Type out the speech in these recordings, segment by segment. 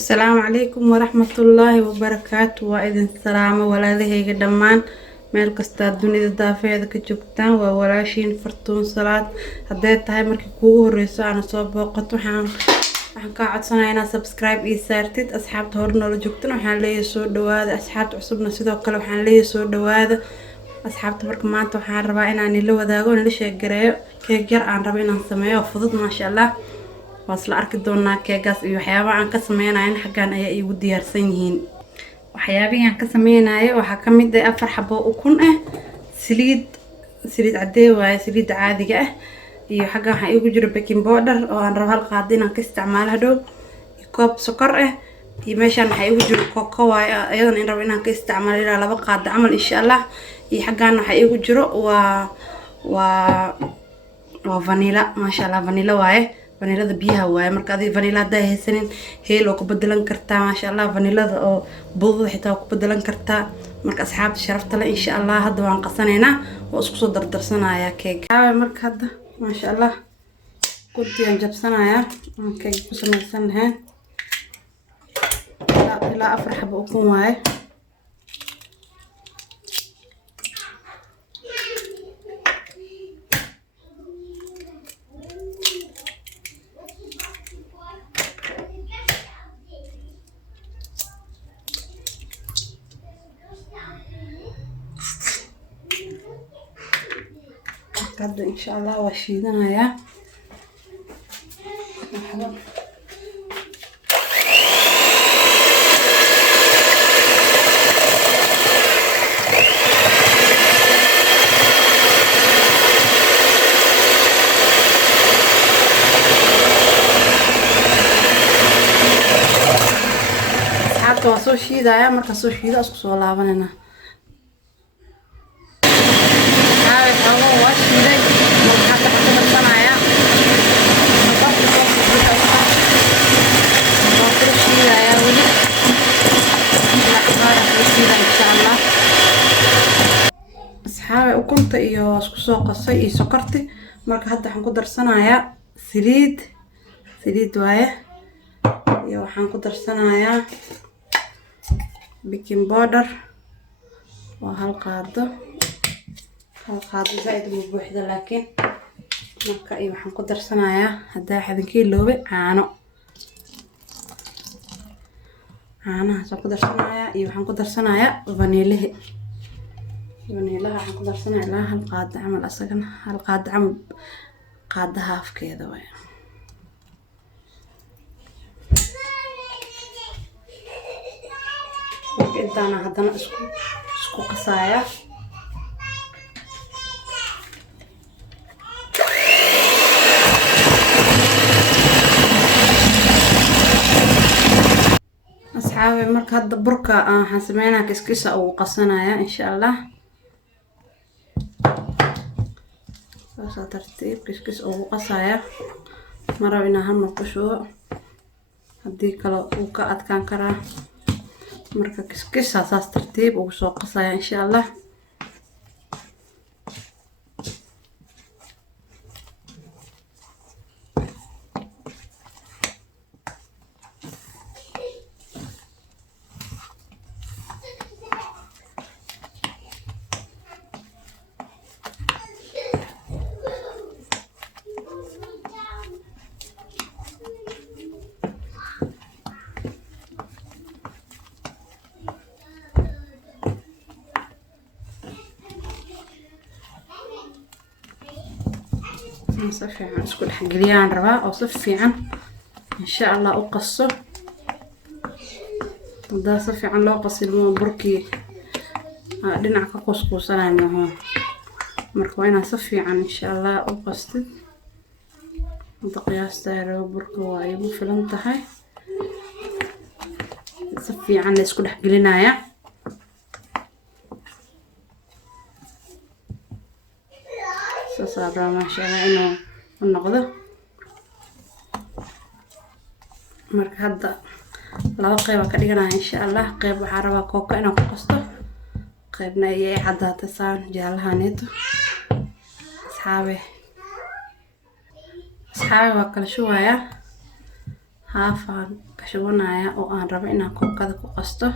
السلام عليكم ورحمة الله وبركاته. وإذن السلام ولا لهي قدمان meel kasta dunida daafeeda ka joogtaan waa walaashiin Fartuun Salaad. haday tahay markii kuugu horeyso aan soo booqato waxaan ka codsanayaa inaad subscribe ii saartid. asxaabta hore noola joogtana waxaan leeyahay soo dhawaada, asxaabta cusubna sidoo kale waxaan leeyahay soo dhawaada. asxaabta marka maanta waxaan rabaa inaan ila wadaago in la sheegareeyo keeg yar aan rabo inaan sameeyo fudud maasha Allah. wasla arki doonaa keegaas iyo waxyaabaha aan ka sameynayo xaggan ayaa iigu diyaarsan yihiin. waxyaabaha aan ka sameynayo waxaa ka mid ah 4 xabo ukun ah, saliid cadee waaye, saliid caadiga ah, iyo xaggan waxa iigu jiro baking powder oo aan rabo hal qaado inaan ka isticmaalo hadhow, iyo koob sokor ah, iyo meeshan waxa iigu jiro cocoa waaye ayadana in rabo inaan ka isticmaalo ilaa 2 qaado camal insha Allah. iyo xaggan waxa iigu jiro waa vanilla maasha Allah, vanilla waaye, vanillada biyaha waaye. marka adii vanilla haday haysanin heel oo ku bedelan kartaa maasha Allah, vanillada oo budada xitaa ku bedelan kartaa. marka asxaabta sharafta leh insha Allah hadda waan qasaneynaa oo isku soo dardarsanayaa keeg. marka hadda maasha Allah qudiyaan jabsanayaa keeg ku sameysanahay ilaa 4 xabo ukun waaye. هذا إن شاء الله وشيدنا يا أصحابته وصو شيدا يا مركز صو شيدا أسكو صو لابننا asxaabe ukunta iyo isku soo qasay iyo sokorti. marka hadda waxaan ku darsanayaa saliid waaye, iyo waxaan ku darsanayaa baking powder waa hal qaado zaid ma buuxda laakiin marka iyo waxaan ku darsanayaa hadaa xadinkii loobe caanaha soo ku darsanayaa, iyo waxaan ku darsanayaa vanilla waxaan ku darsanayaa ilaa hal qaado camal, asagana hal qaado camal, qaado haafkeeda waaye. marka intaana haddana isku qasayaa. asxaabe marka hadda burka waxaan sameynaa kiskisa ugu qasanaya insha Allah. soo tartiib kiskis ugu qasaya, maraba inaan hal mar ku shubo haddii kale uu ka adkaan karaa. marka kiskis saas tartiib ugu soo qasaya insha Allah. صفي عن اسكت حقليان ربا او صفي عن ان شاء الله اقصه ودا صفي عن لو قصي المو بركي دينع كقصقوسنا ما هو marka ina صفي عن ان شاء الله اقصت qiyaasta rabo burka waa igu filan tahay. صفي عن la isku dhaxgelinaya صار ما شاء الله إنه النقطة. marka hadda laba qayb ka dhiganahay insha Allah. qayb waxaan rabaa kooka inaan ku qasto, qaybna ay caddaata saan jaalahaneeto. asxaabe waa kala shuwaya haafaan ka shubanaya oo aan rabo inaan kookada ku qasto.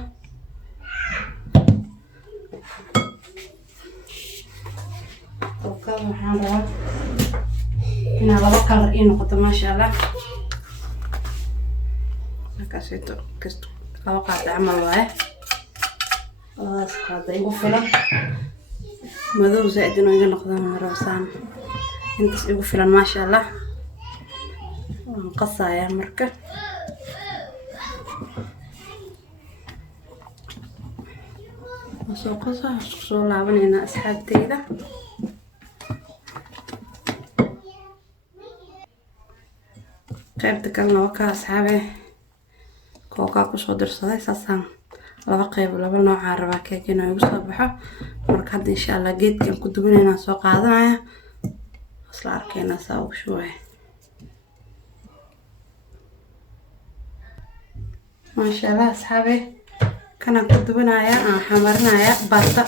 kookada waxaan rabaa inaan laba kalar ii noqoto maasha Allah. markaasito kasto laba qaad camal waaye. labadaas qaad igu filan. madow zaid inuu iga noqdaan marabsaan. intaas igu filan maasha Allah. waan qasayaa marka. soo qasaa soo laabanayna asxaabteyda. qaybta kalena waa ka asxaabe kookaa kusoo dirsaday saasaan laba qayb laba nooca rabaa keeg inuu igu soo baxo. marka hadda insha Allah geedkan ku dubanayna soo qaadanaya isla arkayna saa ugu shubay. maasha Allah asxaabe kana ku dubanaya aan xamarinaya basta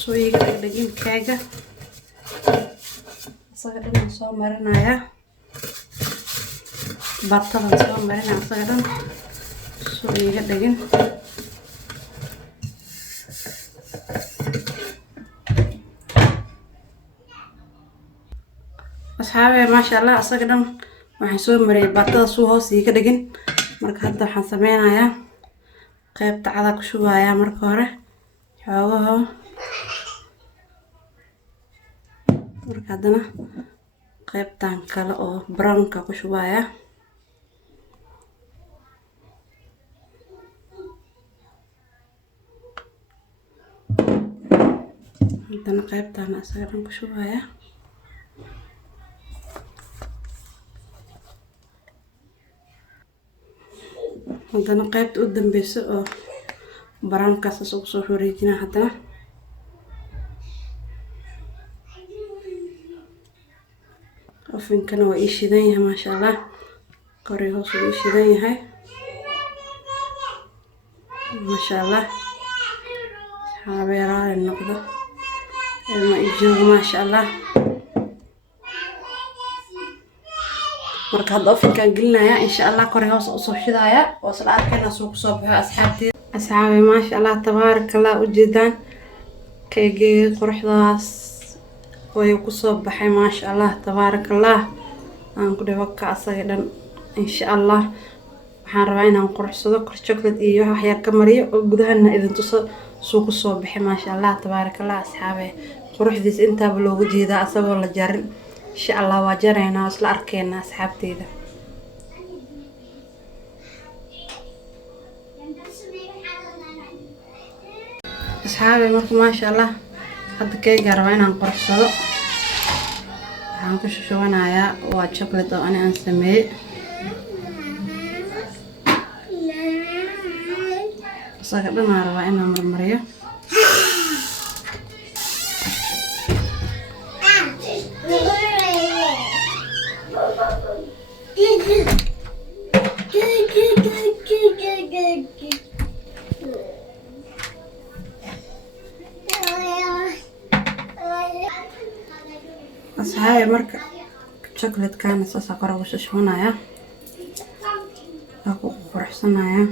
soo iga dhigin keega asaga dhan soo marinaya. bartada soo marinaya asaga dhan soo iga dhigin. asxaabe maasha Allah asaga dhan waxaan soo mariyay bartada soo hoos iga dhigin. marka hadda waxaan sameynayaa qaybta cada ku shubaya marka hore xoogaha. marka hadana qaybtan kale oo brownka ku shubaya. hadana qaybtan asaga dhan ku shubaya. hadana qaybta u dambeysa oo brownkaas ugu soo wareejina. hadana ofinkana waa ii shidan yahay maasha Allah. kori hoos waa ii shidan yahay maasha Allah. xaabeeraha noqdo ma ii joogo maasha Allah. marka hadda ofinkan gelinaya insha Allah kori hoos u soo shidaya oo isla arkayna soo ku soo baxo asxaabteyda. asxaabe maasha Allah tabarakallah u jeedaan keegii quruxdaas way ku soo baxay maasha Allah tabarakallah. aan ku dhawo ka asaga dhan insha Allah waxaan rabaa inaan quruxsado kor chocolate iyo wax yar ka mariyo oo gudahana idin tuso soo ku soo baxay maasha Allah tabarakallah. asxaabe quruxdiis intaaba loogu jeedaa asagoo la jarin. insha Allah waa jarayna isla arkayna asxaabteyda. asxaabe marka maasha Allah hadda keega rabaa inaan quruxsado. waxaan ku shubanayaa waa chocolate oo aan sameeyay. asaga dhan aan rabaa inaan marmariyo. asxaabe marka chocolate kana saasa kor ugu shubanayaa. waa ku quruxsanayaa.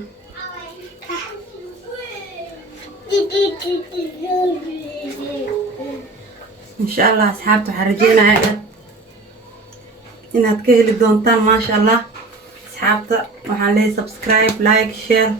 insha Allah asxaabta waxaan rajeynayaa inaad ka heli doontaan maasha Allah. asxaabta waxaan leeyahay subscribe like share